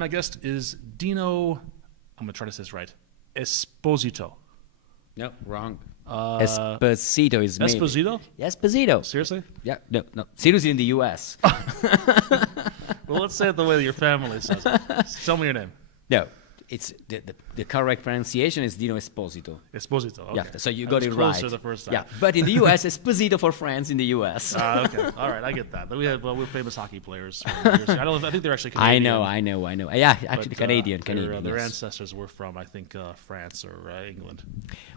my guest is Dino. I'm going to try to say this right. Esposito. No, wrong. Esposito is maybe. Esposito? Esposito. Seriously? Yeah, no. Seriously in the U.S. Well, let's say it the way that your family says it. Tell me your name. No, it's the correct pronunciation is Dino Esposito. Esposito, okay. Yeah, so you got it right. Closer the first time. Yeah, but in the U.S., Esposito for France in the U.S. Okay, all right, I get that. We're famous hockey players. I think they're actually Canadian. I know. Yeah, actually Canadian. Their Yes. ancestors were from, I think, France or England.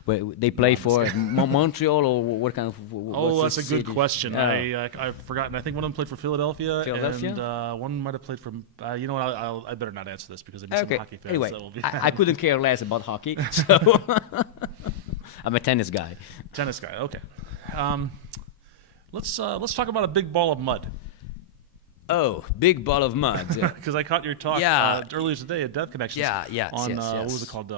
Well, they play for Montreal or what kind of? Oh, that's a good city? question. Oh. I've forgotten. I think one of them played for Philadelphia. Philadelphia? And one might have played for. You know what? I better not answer this because there's some hockey fans. Anyway, that will be I couldn't care less about hockey, so I'm a tennis guy. Tennis guy. Okay. Let's talk about a big ball of mud. Oh, big ball of mud. Because I caught your talk earlier today at Dev Connections. Yes. What was it called?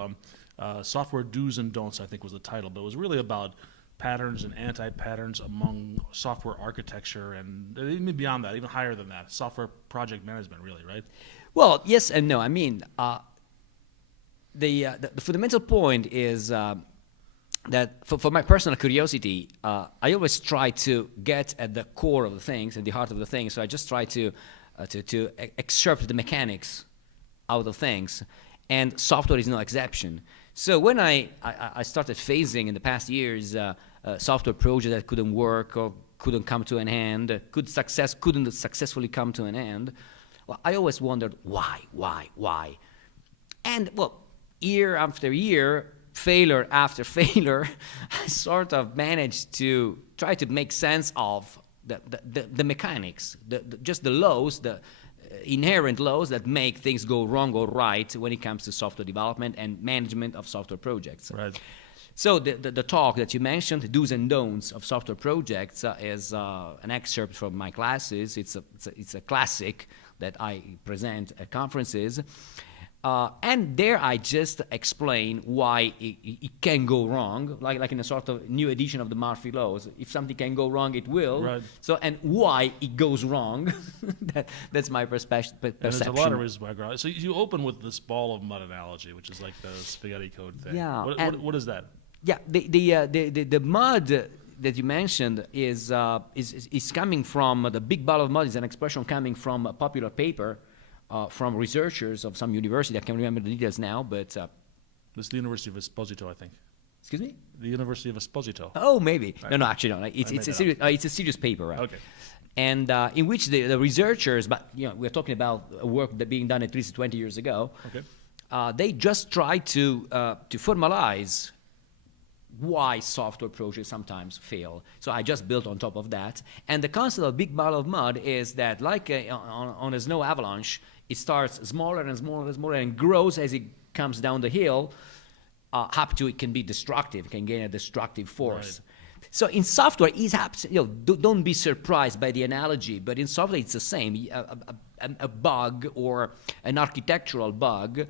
Software Do's and Don'ts, I think was the title. But it was really about patterns and anti-patterns among software architecture and even beyond that, even higher than that, software project management, really, right? Well, yes and no. I mean, the fundamental point is that for my personal curiosity, I always try to get at the core of the things, at the heart of the things. So I just try to excerpt the mechanics out of things, and software is no exception. So when I started facing in the past years software projects that couldn't work or couldn't come to an end, couldn't successfully come to an end, well, I always wondered why. And well, year after year, failure after failure, I sort of managed to try to make sense of the mechanics, just the laws, the inherent laws that make things go wrong or right when it comes to software development and management of software projects. Right. So the talk that you mentioned, the do's and don'ts of software projects, is an excerpt from my classes. It's a classic that I present at conferences. And there I just explain why it can go wrong, like in a sort of new edition of the Murphy laws. If something can go wrong, it will. Right. So, and why it goes wrong, that's my perception. There's a lot of reasons why it goes wrong. So you open with this ball of mud analogy, which is like the spaghetti code thing. Yeah. What is that? Yeah, the mud that you mentioned is coming from, the big ball of mud is an expression coming from a popular paper from researchers of some university. I can't remember the details now, but this is the University of Esposito, I think. Excuse me? The University of Esposito. Oh, maybe. No, actually, no. It's a serious paper, right? Okay. And in which the researchers, but we're talking about a work that being done at least 20 years ago. Okay. They just try to formalize why software projects sometimes fail. So I just built on top of that. And the concept of big ball of mud is that, like on a snow avalanche, it starts smaller and smaller and smaller and grows as it comes down the hill, up to it can be destructive, it can gain a destructive force. Right. So in software, don't be surprised by the analogy, but in software it's the same. A bug or an architectural bug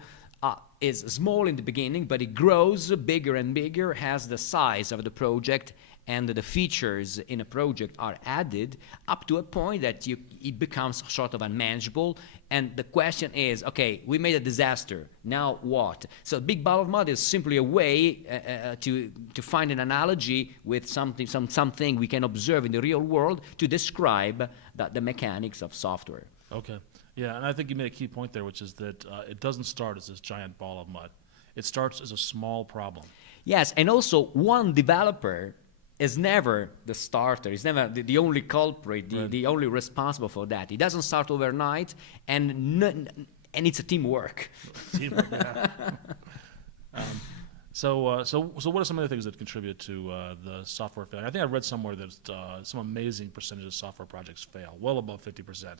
is small in the beginning, but it grows bigger and bigger, has the size of the project, and the features in a project are added up to a point that it becomes sort of unmanageable. And the question is, okay, we made a disaster. Now what? So big ball of mud is simply a way to find an analogy with something we can observe in the real world to describe the mechanics of software. Okay. Yeah, and I think you made a key point there, which is that it doesn't start as this giant ball of mud. It starts as a small problem. Yes, and also one developer is never the starter. He's never the only culprit, the only responsible for that. It doesn't start overnight, and it's a teamwork. Teamwork, yeah. So what are some of the things that contribute to the software failure? I think I read somewhere that some amazing percentage of software projects fail, well above 50%.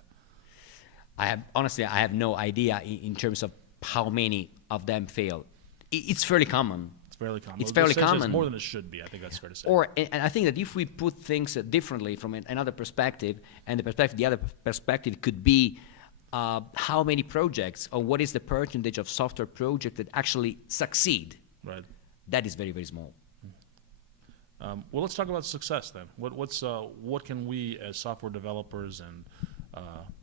Honestly, I have no idea in terms of how many of them fail. It's fairly common. It's fairly common. It's fairly common. It's more than it should be. I think that's fair to say. And I think that if we put things differently from another perspective, and the other perspective could be how many projects, or what is the percentage of software projects that actually succeed. Right. That is very, very small. Well, let's talk about success then. What can we as software developers and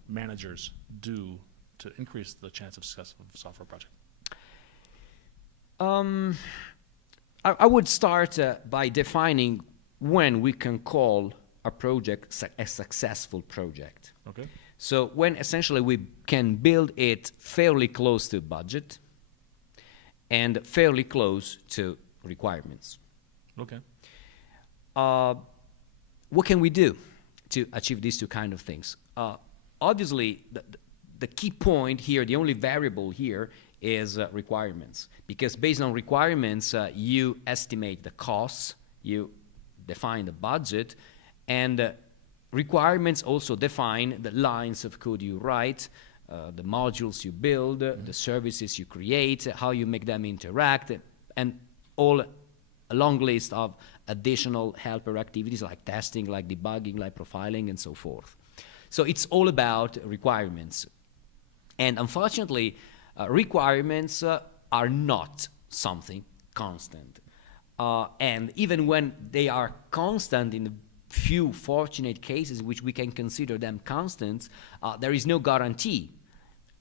managers do to increase the chance of success of a software project? I would start by defining when we can call a project a successful project. Okay. So when essentially we can build it fairly close to budget and fairly close to requirements. Okay. What can we do to achieve these two kind of things? Obviously, the key point here, the only variable here is requirements. Because based on requirements, you estimate the costs, you define the budget, and requirements also define the lines of code you write, the modules you build, the services you create, how you make them interact, and all a long list of additional helper activities like testing, like debugging, like profiling, and so forth. So it's all about requirements. And unfortunately, requirements are not something constant. And even when they are constant in the few fortunate cases in which we can consider them constants, there is no guarantee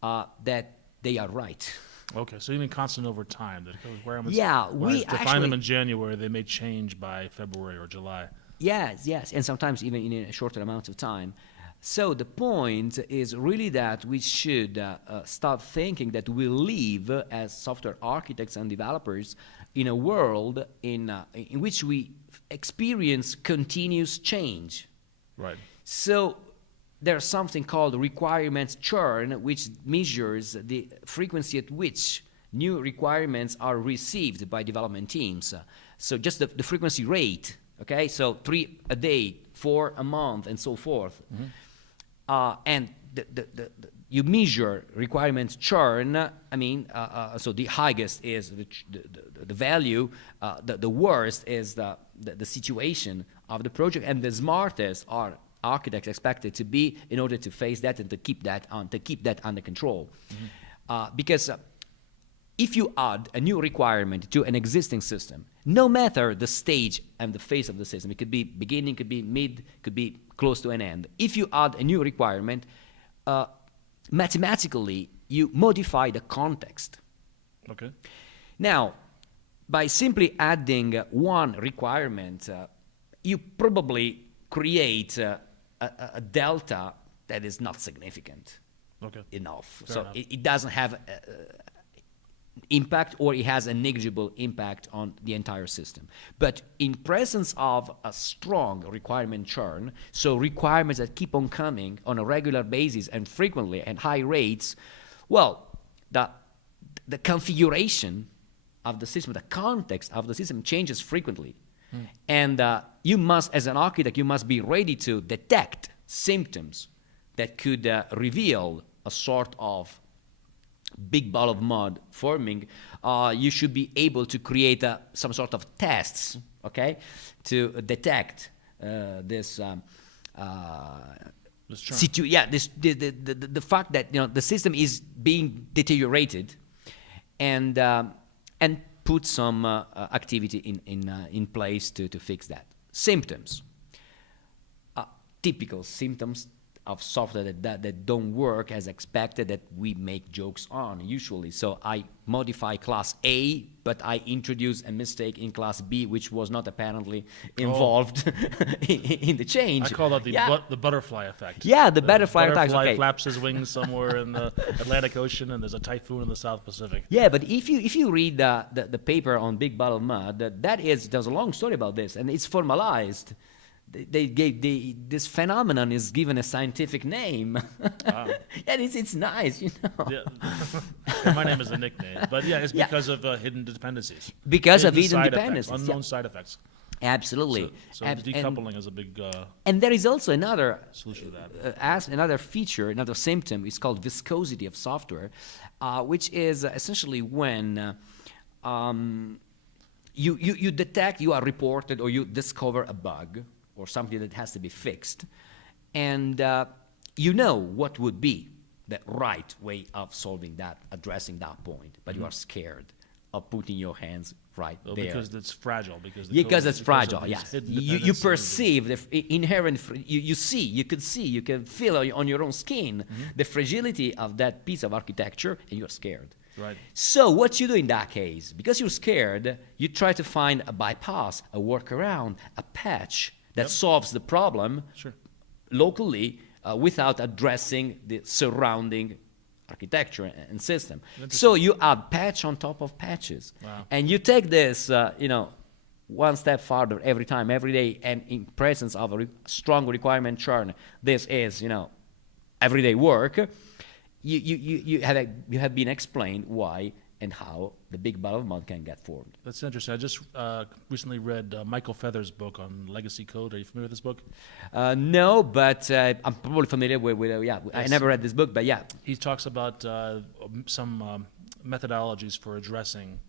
that they are right. Okay, so even constant over time. The requirements, Yeah, when we I define actually them in January, they may change by February or July. Yes, and sometimes even in a shorter amount of time. So the point is really that we should start thinking that we live as software architects and developers in a world in which we experience continuous change. Right. So there's something called requirements churn, which measures the frequency at which new requirements are received by development teams. So just the frequency rate, okay? So 3 a day, 4 a month, and so forth. Mm-hmm. And you measure requirements churn. I mean, so the highest is the value, the worst is the situation of the project, and the smartest are architects expected to be in order to face that and to keep that under control. Mm-hmm. Because if you add a new requirement to an existing system, no matter the stage and the phase of the system, it could be beginning, could be mid, could be close to an end. If you add a new requirement, mathematically, you modify the context. Okay. Now, by simply adding one requirement, you probably create a delta that is not significant enough. Fair so enough. It doesn't have impact, or it has a negligible impact on the entire system. But in presence of a strong requirement churn, so requirements that keep on coming on a regular basis and frequently at high rates, well, the configuration of the system, the context of the system changes frequently. And you must, as an architect, you must be ready to detect symptoms that could reveal a sort of big ball of mud forming. You should be able to create some sort of tests, okay, to detect this the fact that the system is being deteriorated, and put some activity in place to fix that. Symptoms, typical symptoms of software that don't work as expected, that we make jokes on usually. So I modify class A, but I introduce a mistake in class B, which was not apparently involved in the change. I call that the butterfly effect. Yeah, the butterfly effect. Butterfly Okay. flaps his wings somewhere in the Atlantic Ocean, and there's a typhoon in the South Pacific. Yeah, but if you read the paper on Big Bottle of Mud, there's a long story about this, and it's formalized. This phenomenon is given a scientific name. Wow. And it's nice, Yeah. Yeah, my name is a nickname, but yeah, it's because of hidden dependencies. Because of hidden side dependencies, effects, unknown side effects. Absolutely. So decoupling is a big And there is also another solution to that. another feature, another symptom. It's called viscosity of software, which is essentially when you detect, you are reported, or you discover a bug or something that has to be fixed, and you know what would be the right way of solving that, addressing that point, but you are scared of putting your hands right Oh, there. because it's fragile. Because It's fragile, of these yes. hidden You dependencies. perceive the inherent, you see, you can feel on your own skin the fragility of that piece of architecture, and you're scared. Right. So what you do in that case, because you're scared, you try to find a bypass, a workaround, a patch that solves the problem Sure. locally without addressing the surrounding architecture and system. So you add patch on top of patches. Wow. And you take this, one step farther every time, every day, and in presence of a strong requirement churn, this is, everyday work. You have been explained why and how the big ball of mud can get formed. That's interesting. I just recently read Michael Feather's book on legacy code. Are you familiar with this book? No, but I'm probably familiar with yeah. I never read this book, but yeah. He talks about some methodologies for addressing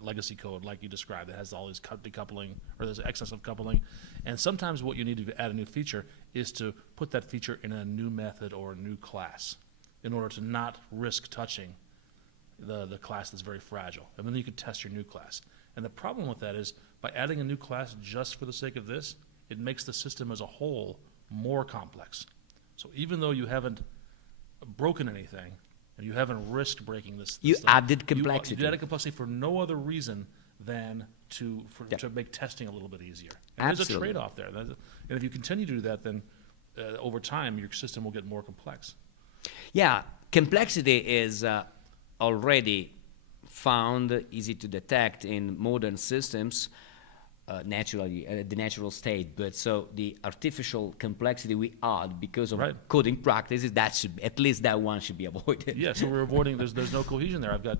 legacy code, like you described. It has all these decoupling, or there's excess of coupling. And sometimes what you need to add a new feature is to put that feature in a new method or a new class in order to not risk touching the class that's very fragile. And then you could test your new class. And the problem with that is by adding a new class just for the sake of this, it makes the system as a whole more complex. So even though you haven't broken anything, and you haven't risked breaking this, You stuff, added complexity. You added complexity for no other reason than to make testing a little bit easier. And there's a Absolutely. trade-off there. And if you continue to do that, then over time your system will get more complex. Yeah, complexity is already found, easy to detect in modern systems, naturally, the natural state. But so the artificial complexity we add because of coding practices, that should, at least that one should be avoided. Yeah, so we're avoiding. There's no cohesion there. I've got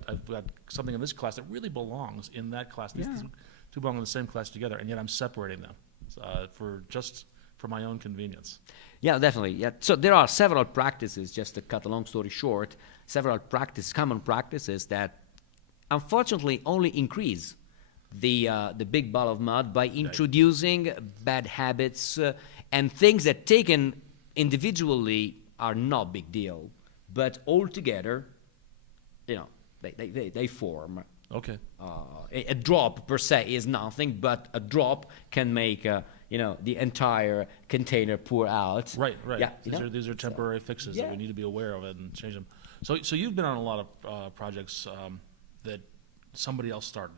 something in this class that really belongs in that class. These two belong in the same class together, and yet I'm separating them for my own convenience. Yeah, definitely. Yeah. So there are several practices, just to cut a long story short, several common practices that unfortunately only increase the big ball of mud by introducing bad habits and things that taken individually are not big deal, but all together, they form. Okay. A drop per se is nothing, but a drop can make the entire container pour out. Right. Yeah, These are temporary fixes that we need to be aware of and change them. So you've been on a lot of projects that somebody else started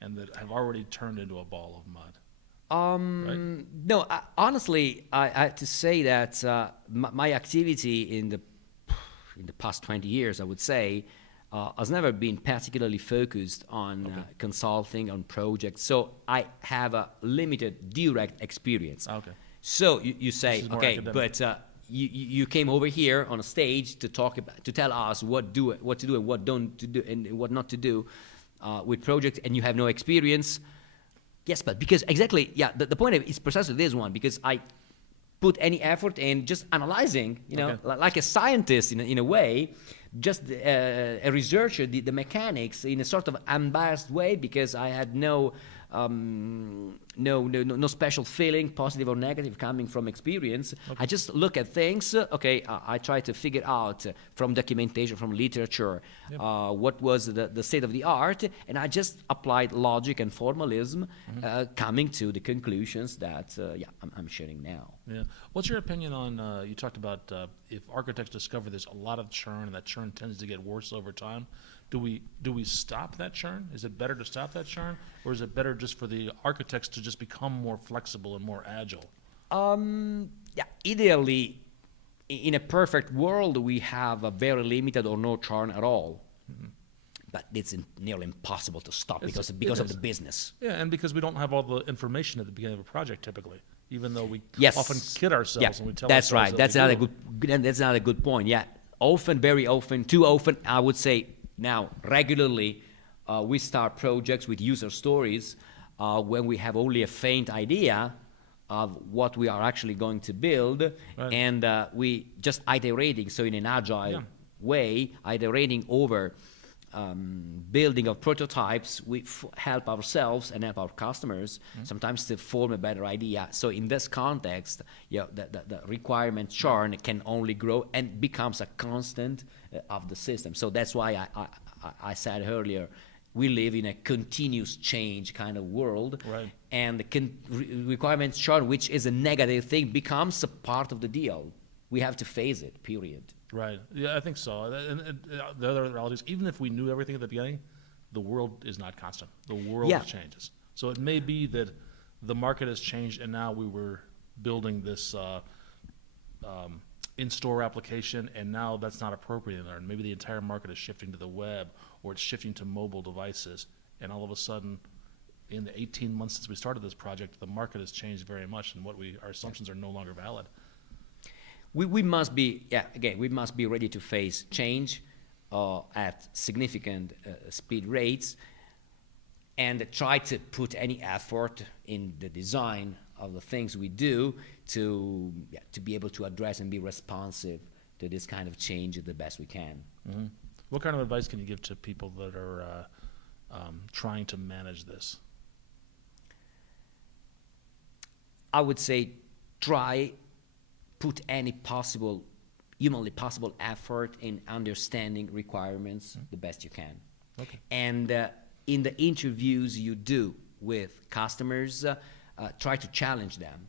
and that have already turned into a ball of mud. Right? No, honestly, I have to say that my activity in the past 20 years, I would say, has never been particularly focused on consulting, on projects. So I have a limited direct experience. Okay. So you say, okay, academic. but you came over here on a stage to tell us what to do and what don't to do and what not to do with projects, and you have no experience. Yes, but because exactly, the point is precisely this one, because I put any effort in just analyzing, like a scientist in a way, just a researcher, the mechanics in a sort of unbiased way, because I had no special feeling, positive or negative, coming from experience. I just look at things. I try to figure out from documentation, from literature, what was the state of the art, and I just applied logic and formalism, coming to the conclusions that I'm sharing now. Yeah. What's your opinion on? You talked about if architects discover there's a lot of churn, and that churn tends to get worse over time. Do we stop that churn? Is it better to stop that churn, or is it better just for the architects to just become more flexible and more agile? Ideally, in a perfect world, we have a very limited or no churn at all. But it's nearly impossible to stop because of the business. Yeah, and because we don't have all the information at the beginning of a project typically, even though we Yes. often kid ourselves when we tell that's ourselves right. that That's another good point. Yeah, often, very often, too often, I would say now regularly, we start projects with user stories when we have only a faint idea of what we are actually going to build, and we just iterating. So in an agile way, iterating over building of prototypes, we help ourselves and help our customers sometimes to form a better idea. So in this context, the requirement churn can only grow and becomes a constant of the system. So that's why I said earlier, we live in a continuous change kind of world. Right. And the requirements chart, which is a negative thing, becomes a part of the deal. We have to face it, period. Right. Yeah, I think so. And the other reality is, even if we knew everything at the beginning, the world is not constant. The world changes. So it may be that the market has changed, and now we were building this in-store application, and now that's not appropriate in there. And maybe the entire market is shifting to the web, or it's shifting to mobile devices, and all of a sudden, in the 18 months since we started this project, the market has changed very much, and our assumptions are no longer valid. We must be, we must be ready to face change at significant speed rates, and try to put any effort in the design of the things we do to be able to address and be responsive to this kind of change the best we can. Mm-hmm. What kind of advice can you give to people that are trying to manage this? I would say put any humanly possible effort in understanding requirements the best you can. Okay. And in the interviews you do with customers, try to challenge them.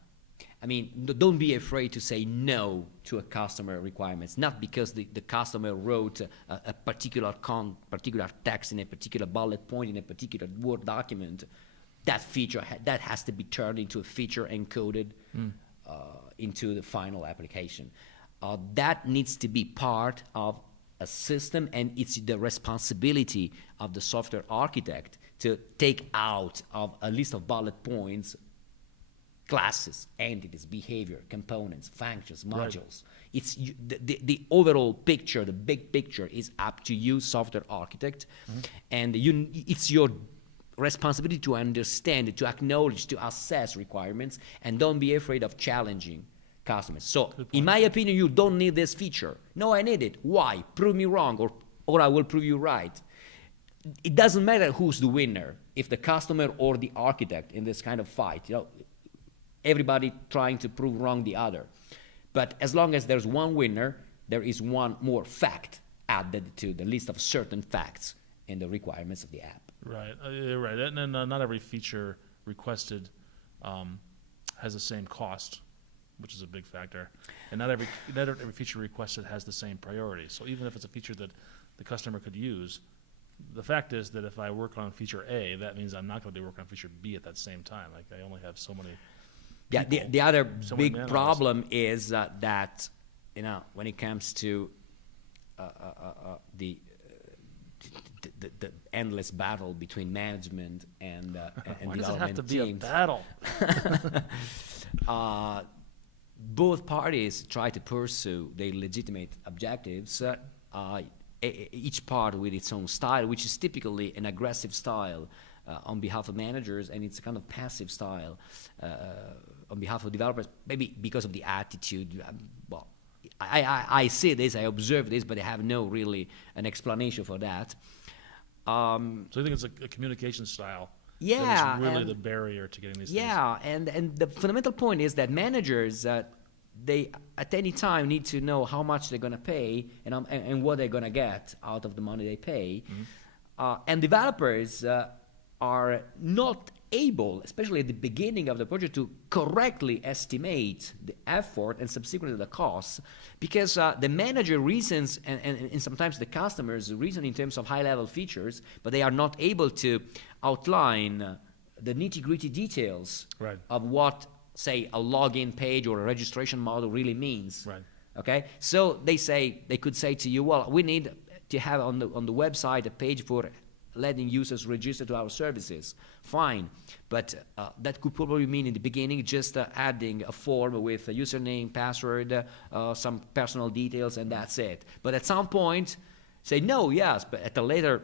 I mean, don't be afraid to say no to a customer requirements, not because the customer wrote a particular text in a particular bullet point in a particular Word document. That feature, that has to be turned into a feature encoded into the final application. That needs to be part of a system, and it's the responsibility of the software architect to take out of a list of bullet points classes, entities, behavior, components, functions, modules. Right. It's the overall picture, the big picture is up to you, software architect, and it's your responsibility to understand, to acknowledge, to assess requirements, and don't be afraid of challenging customers. So, in my opinion, you don't need this feature. No, I need it. Why? Prove me wrong, or I will prove you right. It doesn't matter who's the winner, if the customer or the architect in this kind of fight. Everybody trying to prove wrong the other. But as long as there's one winner, there is one more fact added to the list of certain facts in the requirements of the app. Right, right. And not every feature requested has the same cost, which is a big factor. And not every feature requested has the same priority. So even if it's a feature that the customer could use, the fact is that if I work on feature A, that means I'm not going to be working on feature B at that same time. Like, I only have so many. Yeah, the other big problem is that when it comes to the endless battle between management and Why development does it have to teams. be a battle? Both parties try to pursue their legitimate objectives, each part with its own style, which is typically an aggressive style on behalf of managers, and it's a kind of passive style on behalf of developers, maybe because of the attitude. Well, I see this, I observe this, but I have no really an explanation for that. So you think it's a communication style that is really the barrier to getting these things? Yeah, and the fundamental point is that managers, they at any time need to know how much they're going to pay and what they're going to get out of the money they pay. And developers are not able, especially at the beginning of the project, to correctly estimate the effort and subsequently the costs, because the manager reasons and sometimes the customers reason in terms of high-level features, but they are not able to outline the nitty-gritty details of what, say, a login page or a registration model really means. Right. Okay, so they could say to you, well, we need to have on the website a page for letting users register to our services. Fine, but that could probably mean in the beginning just adding a form with a username, password, some personal details, and that's it. But at some point, say no, yes, but at a later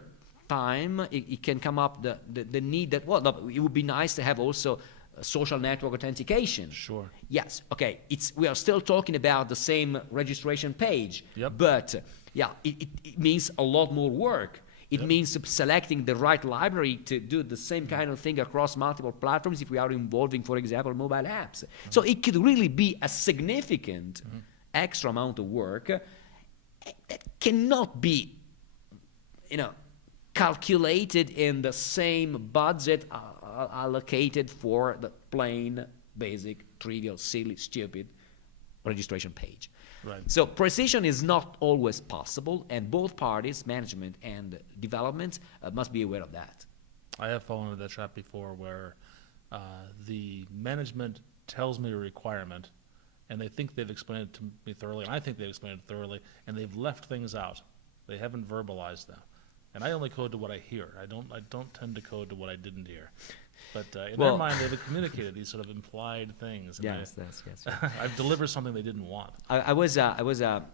time, it can come up the need that, well, no, it would be nice to have also social network authentication. Sure. Yes, okay, we are still talking about the same registration page, but it means a lot more work. It means selecting the right library to do the same kind of thing across multiple platforms if we are involving, for example, mobile apps. So it could really be a significant extra amount of work that cannot be, calculated in the same budget allocated for the plain, basic, trivial, silly, stupid registration page. Right. So precision is not always possible, and both parties, management and development, must be aware of that. I have fallen into that trap before where the management tells me a requirement and they think they've explained it to me thoroughly, and I think they've explained it thoroughly, and they've left things out. They haven't verbalized them. And I only code to what I hear. I don't tend to code to what I didn't hear. But in their mind, they've communicated these sort of implied things. And Yes. I've delivered something they didn't want. I was at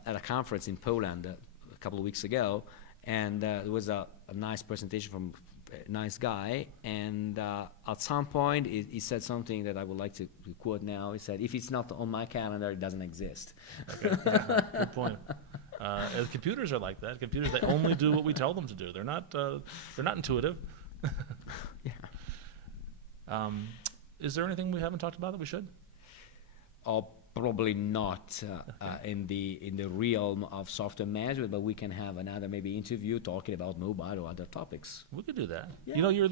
a conference in Poland a couple of weeks ago, and there was a nice presentation from a nice guy, and at some point he said something that I would like to quote now. He said, "If it's not on my calendar, it doesn't exist." Okay. Good point. Computers are like that. Computers, they only do what we tell them to do. They're not intuitive. Yeah. Is there anything we haven't talked about that we should? Probably not in the realm of software management, but we can have another maybe interview talking about mobile or other topics. We could do that. Yeah. You know, you're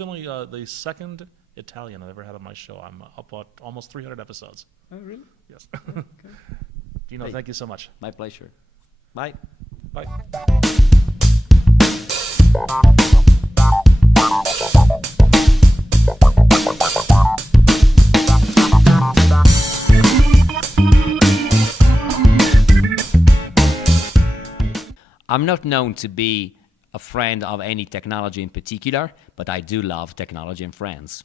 the second Italian I've ever had on my show. I'm up at almost 300 episodes. Oh, really? Yes. Okay. Dino, thank you so much. My pleasure. Bye. Bye. I'm not known to be a friend of any technology in particular, but I do love technology and friends.